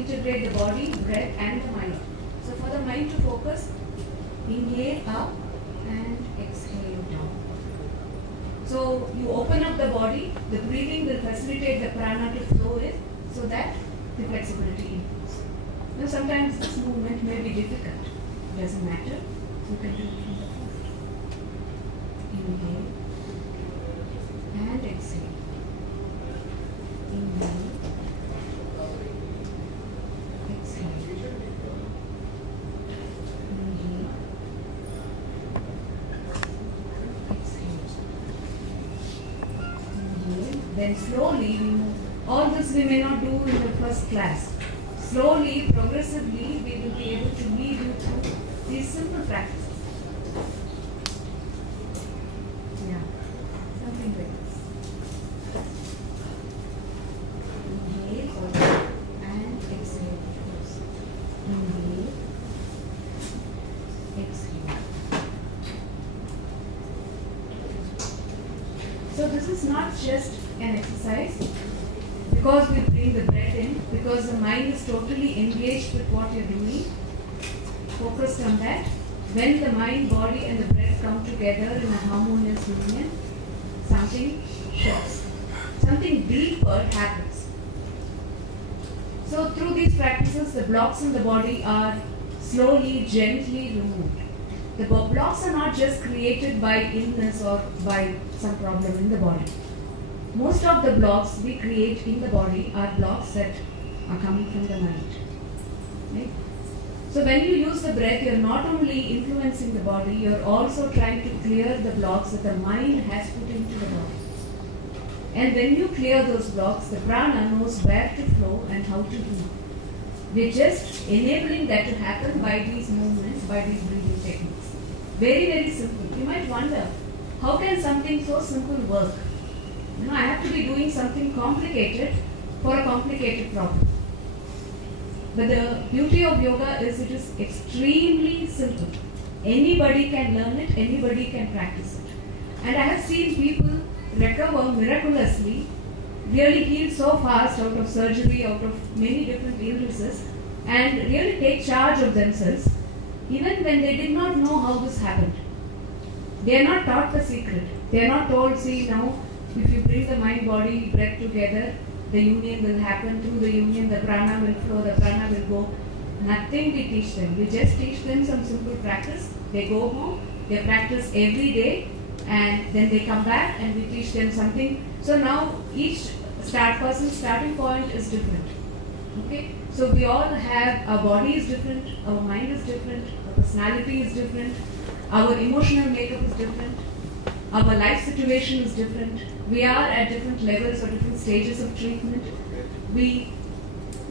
integrate the body, breath and the mind. So for the mind to focus, inhale up and exhale down. So you open up the body, the breathing will facilitate the prana to flow in so that the flexibility improves. Now sometimes this movement may be difficult. It doesn't matter. You can do it from the front. Inhale and exhale. Inhale. Exhale. Inhale. Exhale. Inhale. Then slowly we move. All this we may not do in the first class. Slowly, progressively, we will be able to lead you through these simple practices. Yeah, something like this. Inhale and exhale. Inhale, exhale. So this is not just an exercise. Because we bring the breath in, because the mind is totally engaged with what you're doing, focused on that. When the mind, body and the breath come together in a harmonious union, something shifts. Something deeper happens. So through these practices, the blocks in the body are slowly, gently removed. The blocks are not just created by illness or by some problem in the body. Most of the blocks we create in the body are blocks that are coming from the mind. Right? So when you use the breath, you're not only influencing the body, you're also trying to clear the blocks that the mind has put into the body. And when you clear those blocks, the prana knows where to flow and how to move. We're just enabling that to happen by these movements, by these breathing techniques. Very, very simple. You might wonder, how can something so simple work? I have to be doing something complicated for a complicated problem. But the beauty of yoga is it is extremely simple. Anybody can learn it, anybody can practice it. And I have seen people recover miraculously, really heal so fast out of surgery, out of many different illnesses, and really take charge of themselves, even when they did not know how this happened. They are not taught the secret. They are not told, see now, if you bring the mind, body, breath together, the union will happen. Through the union, the prana will flow, the prana will go. Nothing we teach them. We just teach them some simple practice. They go home, they practice every day, and then they come back and we teach them something. So now each person's starting point is different. Okay? So we all have, our body is different, our mind is different, our personality is different, our emotional makeup is different. Our life situation is different. We are at different levels or different stages of treatment. We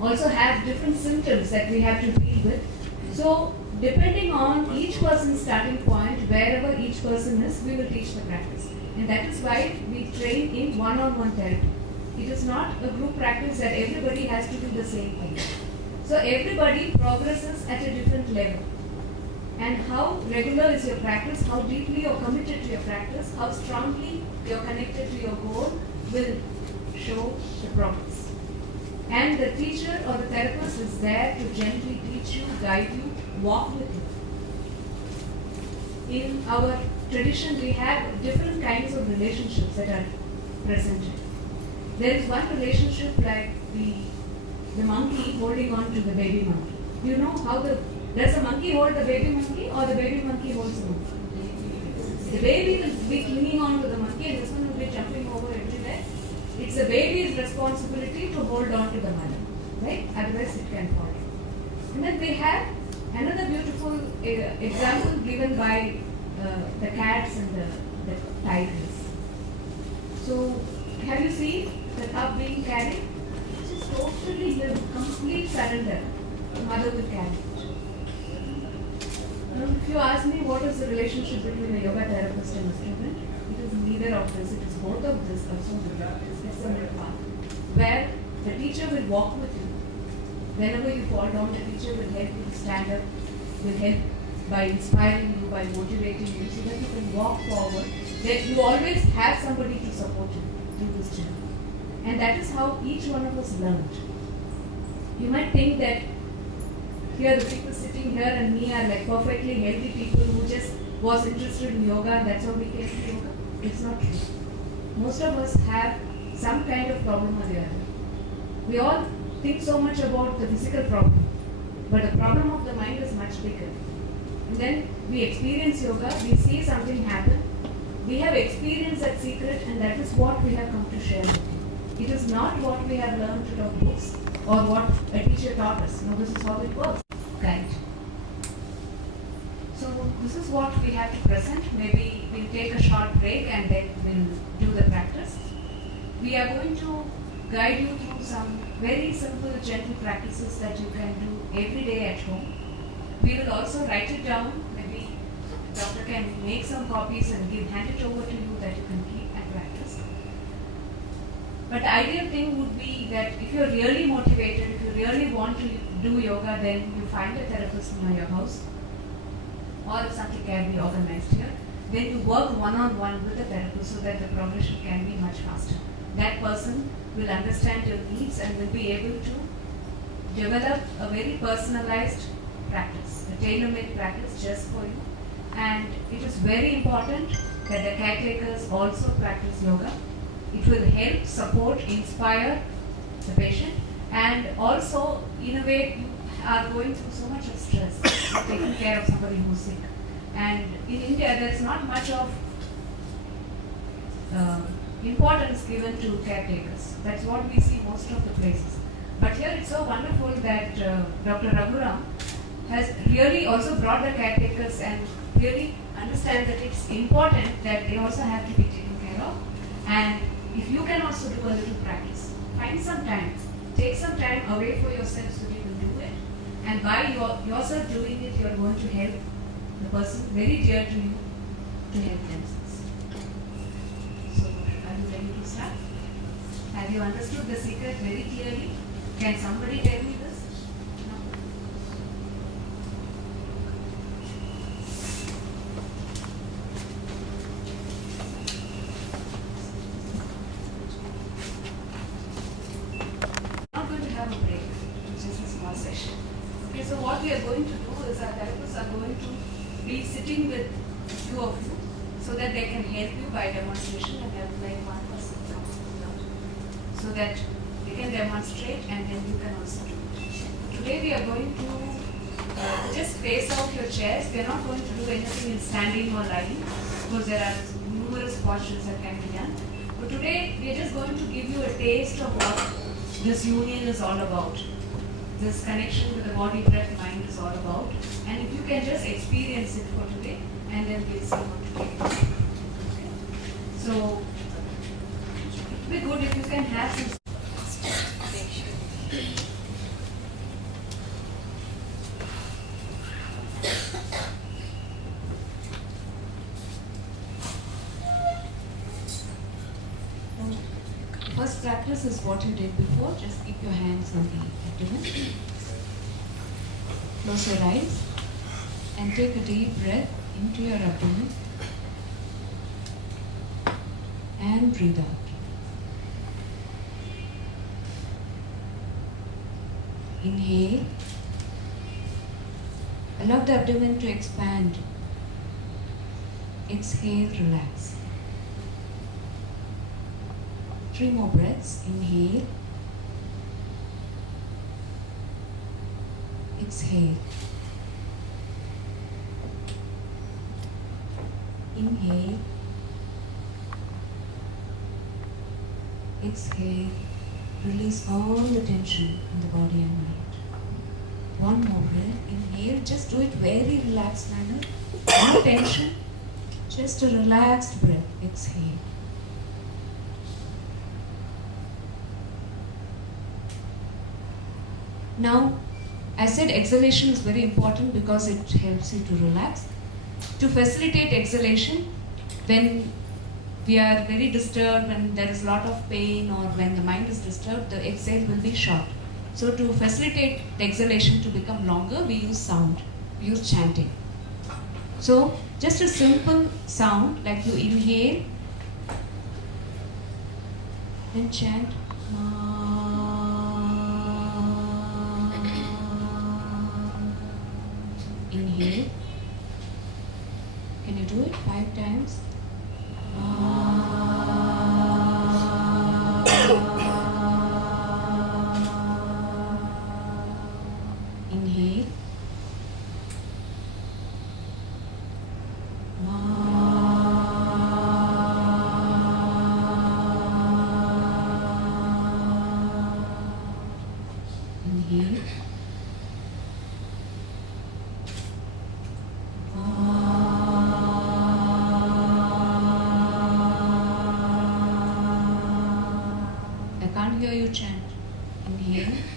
also have different symptoms that we have to deal with. So, depending on each person's starting point, wherever each person is, we will teach the practice. And that is why we train in one-on-one therapy. It is not a group practice that everybody has to do the same thing. So, everybody progresses at a different level. And how regular is your practice, how deeply you're committed to your practice, how strongly you're connected to your goal will show the progress. And the teacher or the therapist is there to gently teach you, guide you, walk with you. In our tradition, we have different kinds of relationships that are presented. There is one relationship like the monkey holding on to the baby monkey. Do you know how does the monkey hold the baby monkey or the baby monkey holds the monkey? The baby will be clinging on to the monkey and this one will be jumping over everywhere. It's the baby's responsibility to hold on to the mother, right? Otherwise it can fall. And then we have another beautiful example given by the cats and the tigers. So have you seen the cub being carried? It's just totally complete surrender. The mother will carry it. If you ask me what is the relationship between a yoga therapist and a student, it is neither of this, it is both of this also. It's a middle path where the teacher will walk with you. Whenever you fall down, the teacher will help you stand up, will help by inspiring you, by motivating you so that you can walk forward. That you always have somebody to support you through this journey. And that is how each one of us learned. You might think that here the people sitting here and me are like perfectly healthy people who just was interested in yoga and that's how we came to yoga. It's not true. Most of us have some kind of problem or the other. We all think so much about the physical problem, but the problem of the mind is much bigger. And then we experience yoga, we see something happen, we have experienced that secret, and that is what we have come to share with you. It is not what we have learned out of books or what a teacher taught us. No, this is how it works. Right. So this is what we have to present. Maybe we'll take a short break and then we'll do the practice. We are going to guide you through some very simple, gentle practices that you can do every day at home. We will also write it down. Maybe the doctor can make some copies and hand it over to you that you can keep and practice. But the ideal thing would be that if you're really motivated, if you really want to do yoga, then you find a therapist near your house, or if something can be organized here, then you work one-on-one with the therapist so that the progression can be much faster. That person will understand your needs and will be able to develop a very personalized practice, a tailor-made practice just for you. And it is very important that the caretakers also practice yoga. It will help, support, inspire the patient, and also, in a way, you are going through so much of stress, taking care of somebody who's sick. And in India, there is not much of importance given to caretakers. That's what we see most of the places. But here it's so wonderful that Dr. Raghuram has really also brought the caretakers and really understand that it's important that they also have to be taken care of. And if you can also do a little practice, find some time, take some time away for yourself so you can do it. And by yourself doing it, you're going to help the person very dear to you to help themselves. So, are you ready to start? Have you understood the secret very clearly? Can somebody tell me this? No. Not going to have a break, just a small session. Okay, so what we are going to do is our therapists are going to be sitting with a few of you so that they can help you by demonstration and have like one person from out so that they can demonstrate and then you can also do it. Today we are going to just space out your chairs. We are not going to do anything in standing or lying because there are numerous postures that can be done. But today we are just going to give you a taste of what this union is all about. This connection with the body, breath, mind is all about. And if you can just experience it for today, and then we'll see what to take. Okay. So, it would be good if you can have some. First practice is what you did before. Just keep your hands on the abdomen. Close your eyes and take a deep breath into your abdomen and breathe out. Inhale. Allow the abdomen to expand. Exhale, relax. 3 more breaths. Inhale. Exhale. Inhale. Exhale. Release all the tension in the body and mind. 1 more breath. Inhale. Just do it very relaxed manner. No tension. Just a relaxed breath. Exhale. Now, I said exhalation is very important because it helps you to relax. To facilitate exhalation, when we are very disturbed, when there is a lot of pain or when the mind is disturbed, the exhale will be short. So to facilitate the exhalation to become longer, we use sound, we use chanting. So just a simple sound like you inhale and chant Ma. Inhale. Can you do it 5 times? Inhale. Inhale. I can't hear you chant. Inhale.